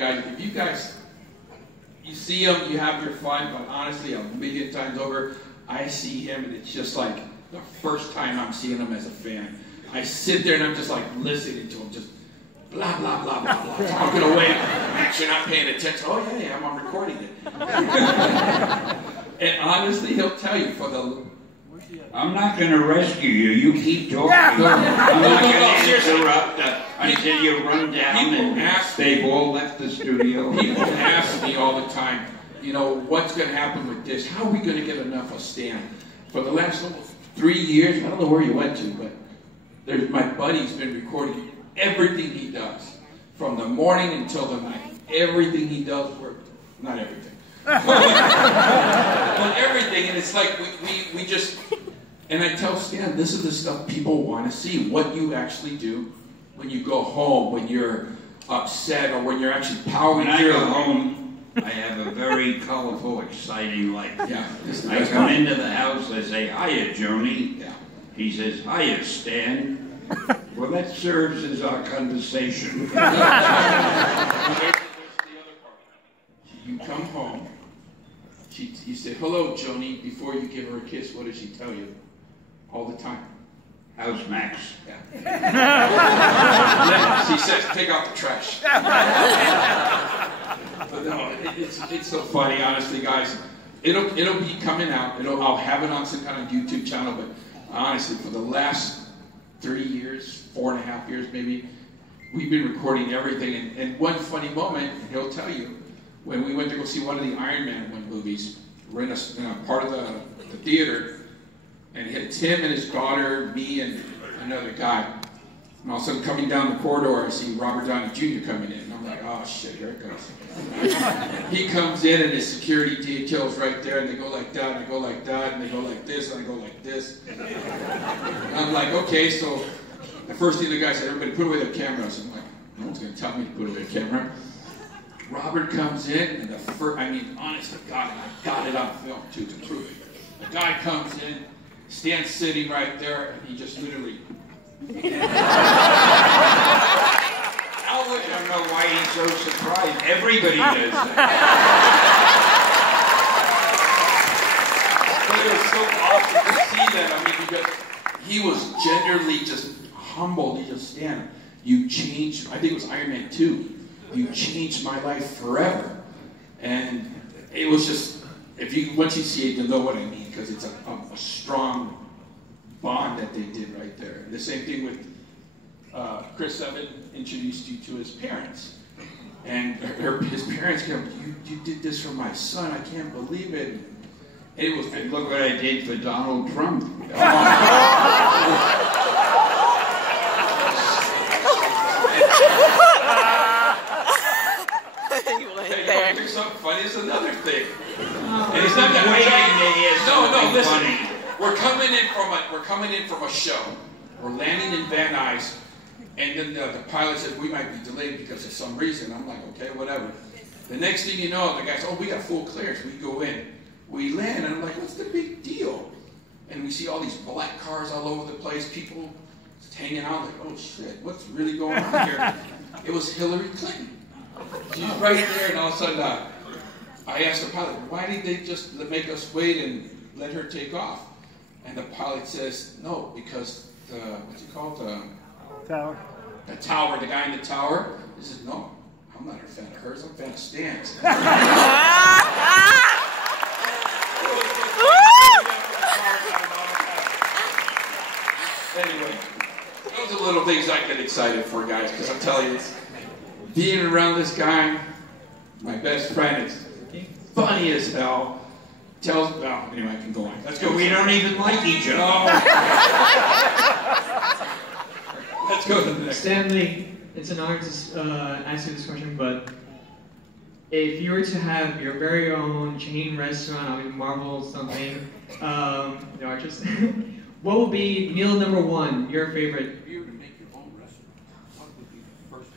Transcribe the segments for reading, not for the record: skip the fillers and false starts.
guys, if you guys, you see him, you have your fun, but honestly, a million times over, I see him, and it's just like the first time I'm seeing him as a fan. I sit there and I'm just like listening to him, just blah, blah, blah, blah, blah, talking away. You're not paying attention. Oh, yeah, I'm recording it. And honestly, he'll tell you for the... I'm not going to rescue you. You keep talking. I'm not going to interrupt until you run down and they've all left the studio. People ask me all the time, you know, what's going to happen with this? How are we going to get enough of Stan? For the last almost 3 years, I don't know where you went to, but my buddy's been recording everything he does. From the morning until the night. Everything he does, not everything. But everything, and it's like we just, and I tell Stan, this is the stuff people want to see, what you actually do when you go home, when you're upset, or when you're actually powering through. When I go home, I have a very colorful, exciting life. Yeah, I come into the house, I say, hiya, Joni. Yeah. He says, hiya, Stan. Well, that serves as our conversation. Here's the other part. You come home, you say, hello, Joni. Before you give her a kiss, what does she tell you? All the time. How's Max? Yeah. She says, take out the trash. But no, it's so funny, honestly, guys. It'll be coming out. I'll have it on some kind of YouTube channel, but honestly, for the last 3 years, 4.5 years maybe, we've been recording everything. And one funny moment, he'll tell you, when we went to go see one of the Iron Man movies, we're in a part of the theater, and it's him and his daughter, me, and another guy. And all of a sudden, coming down the corridor, I see Robert Downey Jr. coming in. And I'm like, oh, shit, here it goes. He comes in, and his security detail's right there, and they go like that, and I go like that, and they go like this, and I go like this. And I'm like, okay, so the first thing the guy said, everybody put away the cameras. I'm like, no one's going to tell me to put away the camera. Robert comes in, and honest to God, and I got it on film, too, to prove it. The guy comes in, Stan's sitting right there, and he just literally... I don't know why he's so surprised. Everybody does that. But it was so awesome to see that. I mean, because he was genuinely just humbled. He just, Stan, you changed, I think it was Iron Man 2. You changed my life forever. And it was just, once you see it, you'll know what I mean, because it's a strong bond that they did right there. And the same thing with Chris Evans introduced you to his parents. And his parents go, you did this for my son, I can't believe it. And it was, and look what I did for Donald Trump. Hey, you something funny is another thing. And it's not that listen. We're coming in from a show. We're landing in Van Nuys, and then the pilot said we might be delayed because of some reason. I'm like, okay, whatever. The next thing you know, the guy says, oh, we got full clearance. We go in. We land, and I'm like, what's the big deal? And we see all these black cars all over the place, people just hanging out. Like, oh shit, what's really going on here? It was Hillary Clinton. She's right there, and all of a sudden, I asked the pilot, why did they just make us wait and let her take off? And the pilot says, no, because what's it called? Tower. The tower, the guy in the tower. He says, no, I'm not a fan of hers, I'm a fan of Stan's. Anyway, those are little things I get excited for, guys, because I'm telling you, being around this guy, my best friend, is funny as hell. Anyway, I can go on. Let's go. We don't even like each other. No. Let's go to the next. Stanley, it's an honor to ask you this question, but if you were to have your very own chain restaurant, I mean Marvel something, the Arches, what would be meal number one, your favorite? If you were to make your own restaurant, what would be the first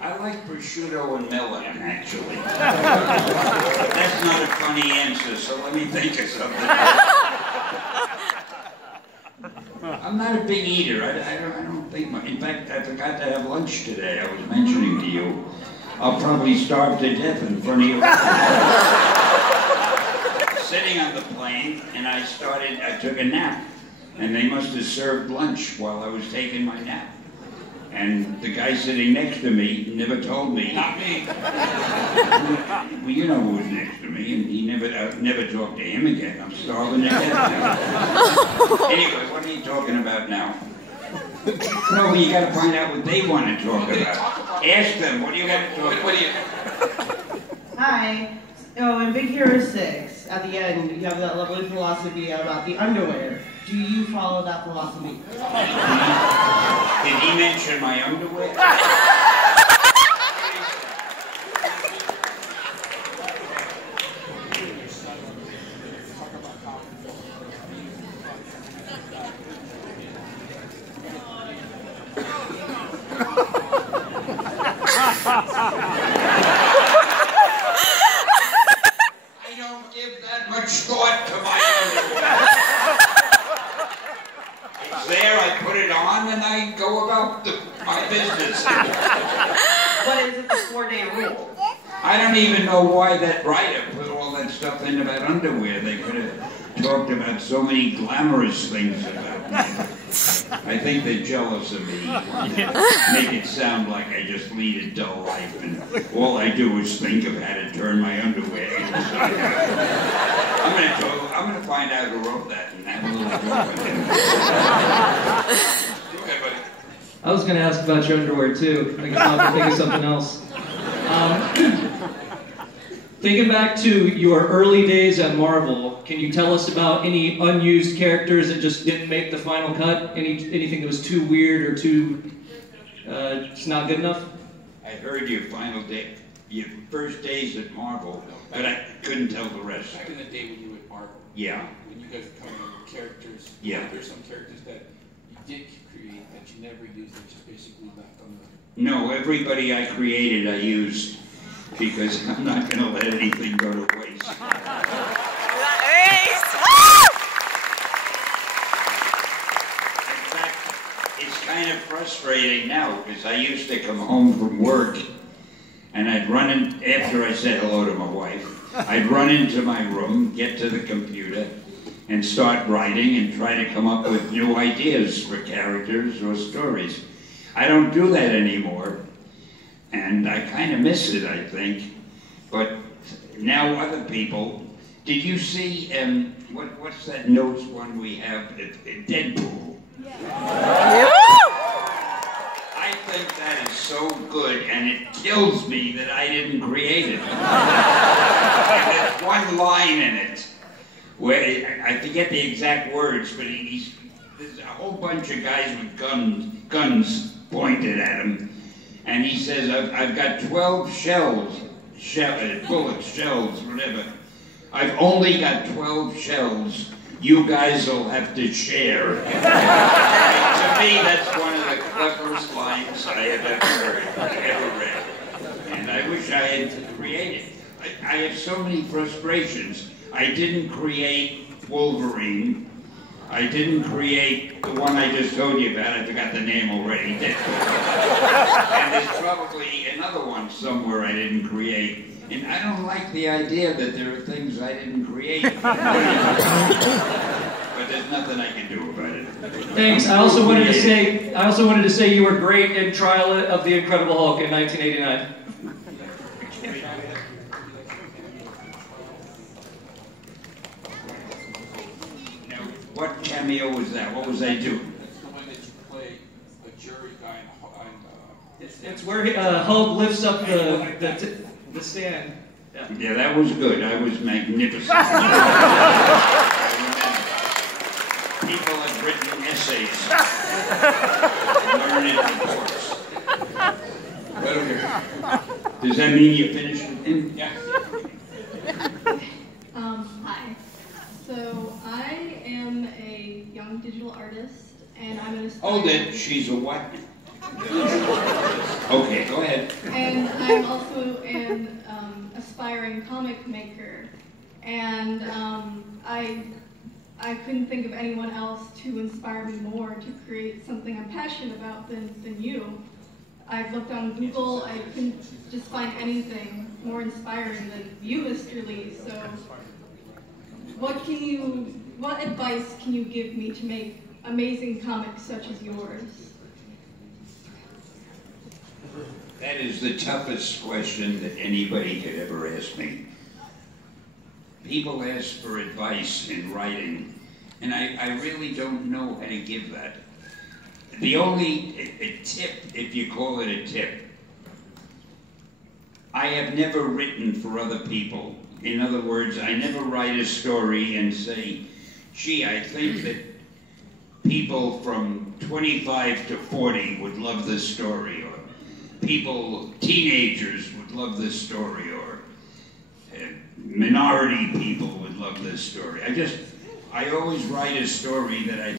I like prosciutto and melon, actually. That's not a funny answer, so let me think of something. I'm I'm not a big eater. I don't think much. In fact, I forgot to have lunch today. I was mentioning to you. I'll probably starve to death in front of you. Sitting on the plane, and I took a nap. And they must have served lunch while I was taking my nap. And the guy sitting next to me never told me. Not me. Well, you know who was next to me, and he never talked to him again. I'm starving to death now. Anyway, what are you talking about now? No, you got to find out what they want to talk about. Ask them, what do you want to talk about? Hi. Oh, in Big Hero 6, at the end, you have that lovely philosophy about the underwear. Do you follow that philosophy? Did he mention my underwear? I don't give that much thought to my underwear. It's there, I put it on, and I go about my business. What is it, the 4-day rule? I don't even know why that writer put all that stuff in about underwear. They could have talked about so many glamorous things about me. I think they're jealous of me. Make it sound like I just lead a dull life and all I do is think of how to turn my underwear inside out. I'm going to find out who wrote that and have a little talk with him. Go ahead, buddy. I was going to ask about your underwear too. I guess I'll have to think of something else. Thinking back to your early days at Marvel, can you tell us about any unused characters that just didn't make the final cut? Anything that was too weird or too just not good enough? I heard your first days at Marvel, but I couldn't tell the rest. Back in the day when you were at Marvel. Yeah. When you guys were coming up with characters. Yeah. There's some characters that you did create that you never used that just basically left on the... No, everybody I created I used because I'm not going to let anything go to waste. In fact, it's kind of frustrating now because I used to come home from work and I'd run in, after I said hello to my wife, I'd run into my room, get to the computer, and start writing and try to come up with new ideas for characters or stories. I don't do that anymore, and I kind of miss it, I think. But now other people, did you see, what's that newest one we have, Deadpool? Yeah. I think that is so good, and it kills me that I didn't create it. And there's one line in it, where, I forget the exact words, but there's a whole bunch of guys with guns pointed at him, and he says, I've got 12 bullets, shells, whatever. I've only got 12 shells. You guys will have to share. To me, that's one of the cleverest lines I have ever read. And I wish I had created. I have so many frustrations. I didn't create Wolverine. I didn't create the one I just told you about. I forgot the name already. And there's probably another one somewhere I didn't create. And I don't like the idea that there are things I didn't create. But there's nothing I can do about it. Thanks. I also wanted to say you were great in Trial of the Incredible Hulk in 1989. What cameo was that? What was I doing? That's the one that you play a jury guy on It's where Hulk lifts up the stand. Yeah, that was good. I was magnificent. People have written essays. Learned reports. right over here. Does that mean you finished with him? Yeah. Hi. So I am a young digital artist, and I'm an aspiring... Hold it. She's a what? Okay, go ahead. And I'm also an I I couldn't think of anyone else to inspire me more to create something I'm passionate about than you. I've looked on Google, I couldn't just find anything more inspiring than you, Mr. Lee. So what advice can you give me to make amazing comics such as yours? That is the toughest question that anybody could ever ask me. People ask for advice in writing, and I really don't know how to give that. The only a tip, if you call it a tip, I have never written for other people. In other words, I never write a story and say, gee, I think that people from 25 to 40 would love this story, or teenagers would love this story, or minority people would love this story. I always write a story that I